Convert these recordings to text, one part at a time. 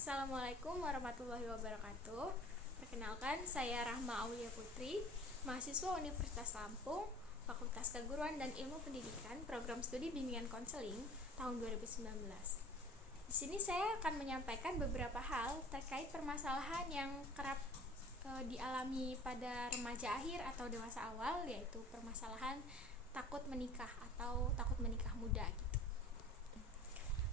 Assalamualaikum warahmatullahi wabarakatuh. Perkenalkan, saya Rahma Aulia Putri, mahasiswa Universitas Lampung, Fakultas Keguruan dan Ilmu Pendidikan, Program Studi Bimbingan Konseling tahun 2019. Di sini saya akan menyampaikan beberapa hal terkait permasalahan yang kerap dialami pada remaja akhir atau dewasa awal, yaitu permasalahan takut menikah atau takut menikah muda gitu.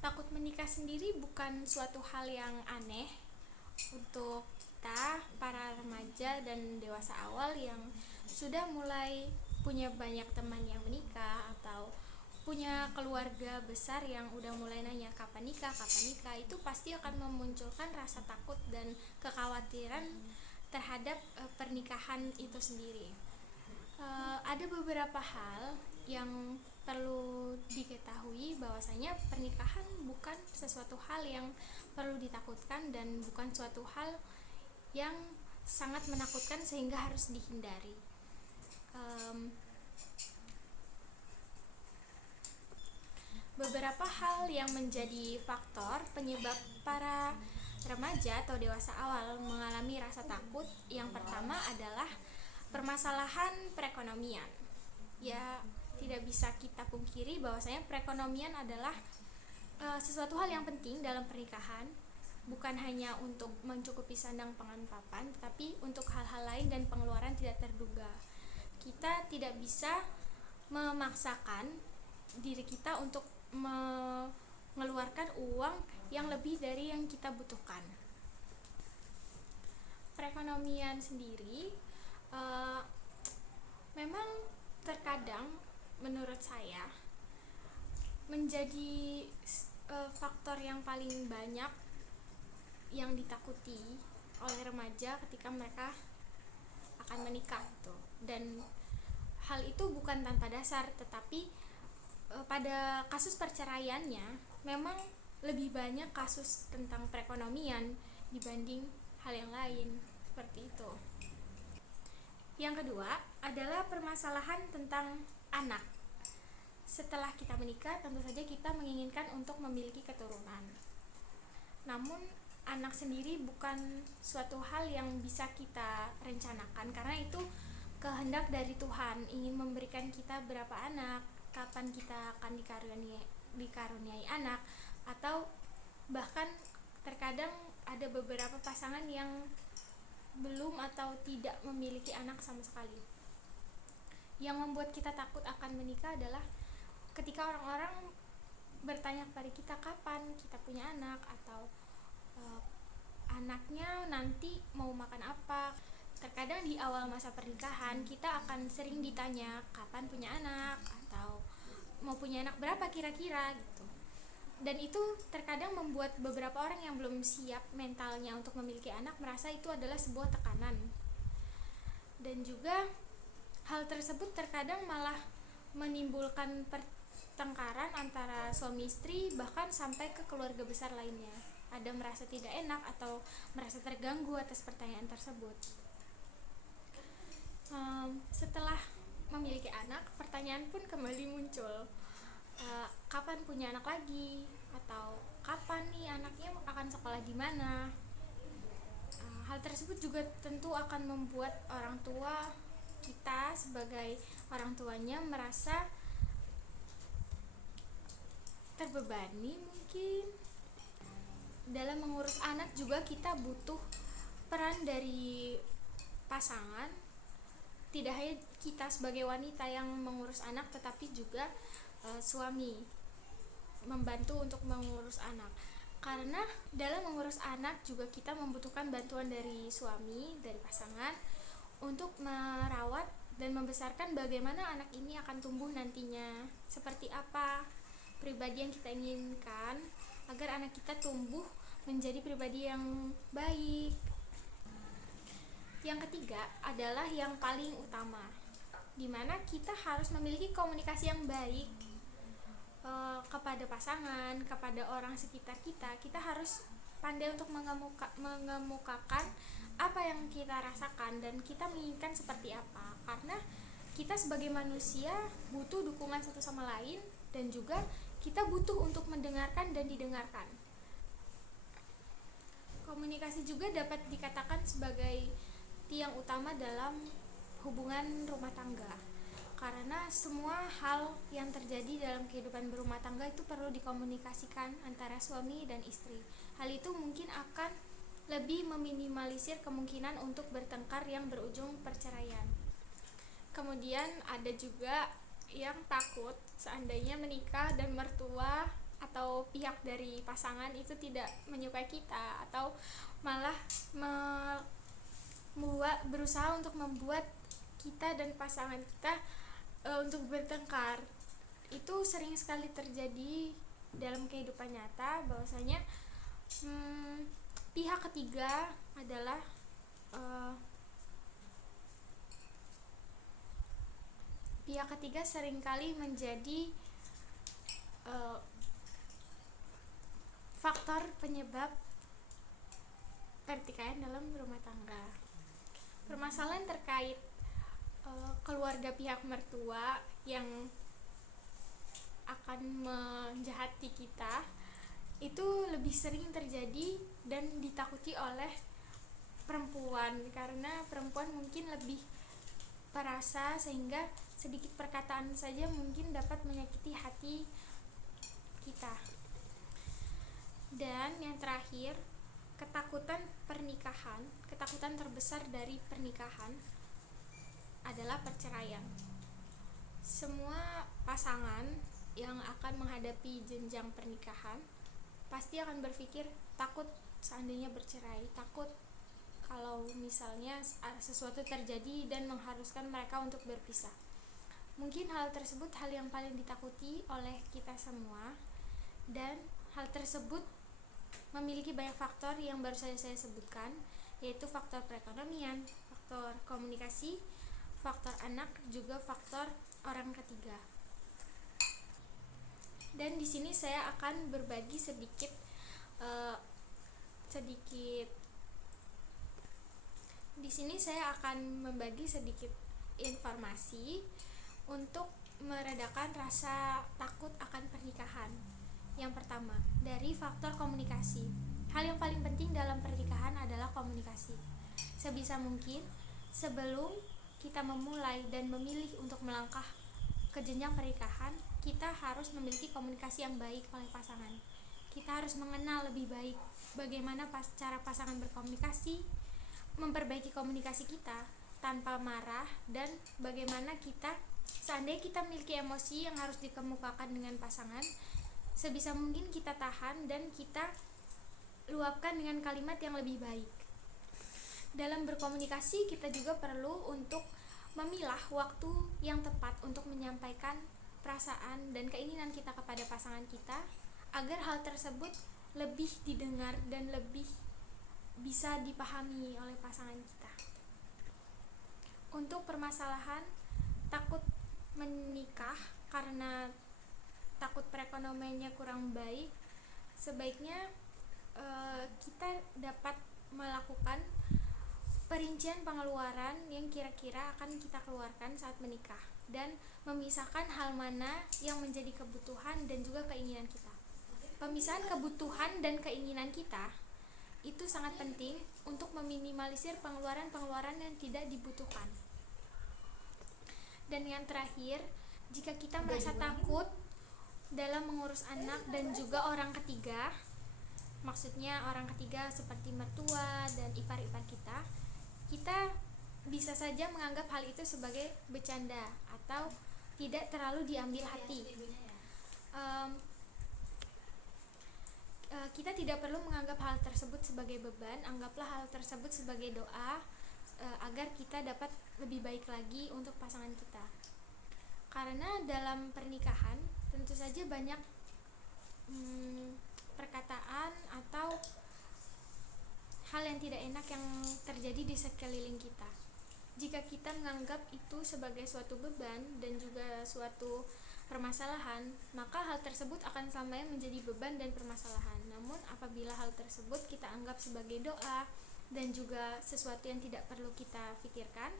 Takut menikah sendiri bukan suatu hal yang aneh untuk kita para remaja dan dewasa awal yang sudah mulai punya banyak teman yang menikah atau punya keluarga besar yang udah mulai nanya kapan nikah. Itu pasti akan memunculkan rasa takut dan kekhawatiran terhadap pernikahan itu sendiri. Ada beberapa hal yang perlu diketahui bahwasanya pernikahan bukan sesuatu hal yang perlu ditakutkan dan bukan suatu hal yang sangat menakutkan sehingga harus dihindari. Beberapa hal yang menjadi faktor penyebab para remaja atau dewasa awal mengalami rasa takut. Yang pertama adalah permasalahan perekonomian. Ya, tidak bisa kita pungkiri bahwasanya perekonomian adalah sesuatu hal yang penting dalam pernikahan, bukan hanya untuk mencukupi sandang pangan papan, tetapi untuk hal-hal lain dan pengeluaran tidak terduga. Kita tidak bisa memaksakan diri kita untuk mengeluarkan uang yang lebih dari yang kita butuhkan. Perekonomian sendiri memang terkadang menurut saya menjadi faktor yang paling banyak yang ditakuti oleh remaja ketika mereka akan menikah gitu. Dan hal itu bukan tanpa dasar, tetapi pada kasus perceraiannya memang lebih banyak kasus tentang perekonomian dibanding hal yang lain, seperti itu. Yang kedua adalah permasalahan tentang anak. Setelah kita menikah, tentu saja kita menginginkan untuk memiliki keturunan. Namun anak sendiri bukan suatu hal yang bisa kita rencanakan, karena itu kehendak dari Tuhan ingin memberikan kita berapa anak, kapan kita akan dikaruniai anak, atau bahkan terkadang ada beberapa pasangan yang belum atau tidak memiliki anak sama sekali. Yang membuat kita takut akan menikah adalah ketika orang-orang bertanya kepada kita kapan kita punya anak, atau anaknya nanti mau makan apa. Terkadang di awal masa pernikahan kita akan sering ditanya kapan punya anak atau mau punya anak berapa kira-kira gitu. Dan itu terkadang membuat beberapa orang yang belum siap mentalnya untuk memiliki anak merasa itu adalah sebuah tekanan. Dan juga hal tersebut terkadang malah menimbulkan pertengkaran antara suami istri, bahkan sampai ke keluarga besar lainnya. Ada merasa tidak enak atau merasa terganggu atas pertanyaan tersebut. Setelah memiliki anak, pertanyaan pun kembali muncul. Kapan punya anak lagi, atau kapan nih anaknya akan sekolah di mana. Hal tersebut juga tentu akan membuat orang tua kita sebagai orang tuanya merasa terbebani mungkin. Dalam mengurus anak juga kita butuh peran dari pasangan. Tidak hanya kita sebagai wanita yang mengurus anak, tetapi juga suami membantu untuk mengurus anak. Karena dalam mengurus anak juga kita membutuhkan bantuan dari suami, dari pasangan, untuk merawat dan membesarkan bagaimana anak ini akan tumbuh nantinya, seperti apa pribadi yang kita inginkan agar anak kita tumbuh menjadi pribadi yang baik. Yang ketiga adalah yang paling utama, di mana kita harus memiliki komunikasi yang baik kepada pasangan, kepada orang sekitar kita. Kita harus pandai untuk mengemukakan apa yang kita rasakan dan kita menginginkan seperti apa, karena kita sebagai manusia butuh dukungan satu sama lain, dan juga kita butuh untuk mendengarkan dan didengarkan. Komunikasi juga dapat dikatakan sebagai tiang utama dalam hubungan rumah tangga, karena semua hal yang terjadi dalam kehidupan berumah tangga itu perlu dikomunikasikan antara suami dan istri. Hal itu mungkin akan lebih meminimalisir kemungkinan untuk bertengkar yang berujung perceraian. Kemudian ada juga yang takut seandainya menikah dan mertua atau pihak dari pasangan itu tidak menyukai kita, atau malah berusaha untuk membuat kita dan pasangan kita untuk bertengkar. Itu sering sekali terjadi dalam kehidupan nyata, bahwasanya pihak ketiga adalah pihak ketiga seringkali menjadi faktor penyebab pertikaian dalam rumah tangga. Permasalahan terkait keluarga pihak mertua yang akan menjahati kita itu lebih sering terjadi dan ditakuti oleh perempuan, karena perempuan mungkin lebih perasa, sehingga sedikit perkataan saja mungkin dapat menyakiti hati kita. Dan yang terakhir, ketakutan terbesar dari pernikahan adalah perceraian. Semua pasangan yang akan menghadapi jenjang pernikahan pasti akan berpikir takut seandainya bercerai, takut kalau misalnya sesuatu terjadi dan mengharuskan mereka untuk berpisah. Mungkin hal tersebut hal yang paling ditakuti oleh kita semua, dan hal tersebut memiliki banyak faktor yang baru saja saya sebutkan, yaitu faktor perekonomian, faktor komunikasi, faktor anak, juga faktor orang ketiga. Dan di sini saya akan berbagi sedikit di sini saya akan membagi sedikit informasi untuk meredakan rasa takut akan pernikahan. Yang pertama, dari faktor komunikasi. Hal yang paling penting dalam pernikahan adalah komunikasi. Sebisa mungkin sebelum kita memulai dan memilih untuk melangkah ke jenjang pernikahan, kita harus memiliki komunikasi yang baik oleh pasangan. Kita harus mengenal lebih baik bagaimana cara pasangan berkomunikasi, memperbaiki komunikasi kita tanpa marah, dan bagaimana kita seandainya kita memiliki emosi yang harus dikemukakan dengan pasangan, sebisa mungkin kita tahan dan kita luapkan dengan kalimat yang lebih baik. Dalam berkomunikasi, kita juga perlu untuk memilah waktu yang tepat untuk menyampaikan perasaan dan keinginan kita kepada pasangan kita, agar hal tersebut lebih didengar dan lebih bisa dipahami oleh pasangan kita. Untuk permasalahan takut menikah karena takut perekonomiannya kurang baik, sebaiknya kita dapat melakukan perincian pengeluaran yang kira-kira akan kita keluarkan saat menikah, dan memisahkan hal mana yang menjadi kebutuhan dan juga keinginan kita. Pemisahan kebutuhan dan keinginan kita itu sangat penting untuk meminimalisir pengeluaran-pengeluaran yang tidak dibutuhkan. Dan yang terakhir, jika kita merasa takut dalam mengurus anak dan juga orang ketiga, maksudnya orang ketiga seperti mertua dan ipar-ipar kita bisa saja menganggap hal itu sebagai bercanda atau tidak terlalu diambil hati. Kita tidak perlu menganggap hal tersebut sebagai beban, anggaplah hal tersebut sebagai doa agar kita dapat lebih baik lagi untuk pasangan kita. Karena dalam pernikahan tentu saja banyak perkataan atau hal yang tidak enak yang terjadi di sekeliling kita. Jika kita menganggap itu sebagai suatu beban dan juga suatu permasalahan, maka hal tersebut akan selamanya menjadi beban dan permasalahan. Namun apabila hal tersebut kita anggap sebagai doa dan juga sesuatu yang tidak perlu kita pikirkan,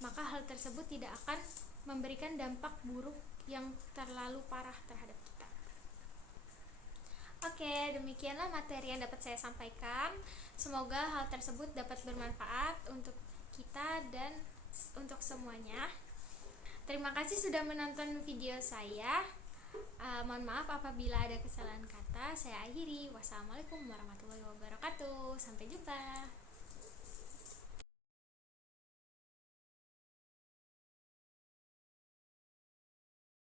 maka hal tersebut tidak akan memberikan dampak buruk yang terlalu parah terhadap kita. Oke, demikianlah materi yang dapat saya sampaikan. Semoga hal tersebut dapat bermanfaat untuk kita dan untuk semuanya. Terima kasih sudah menonton video saya. Mohon maaf apabila ada kesalahan kata. Saya akhiri. Wassalamualaikum warahmatullahi wabarakatuh. Sampai jumpa.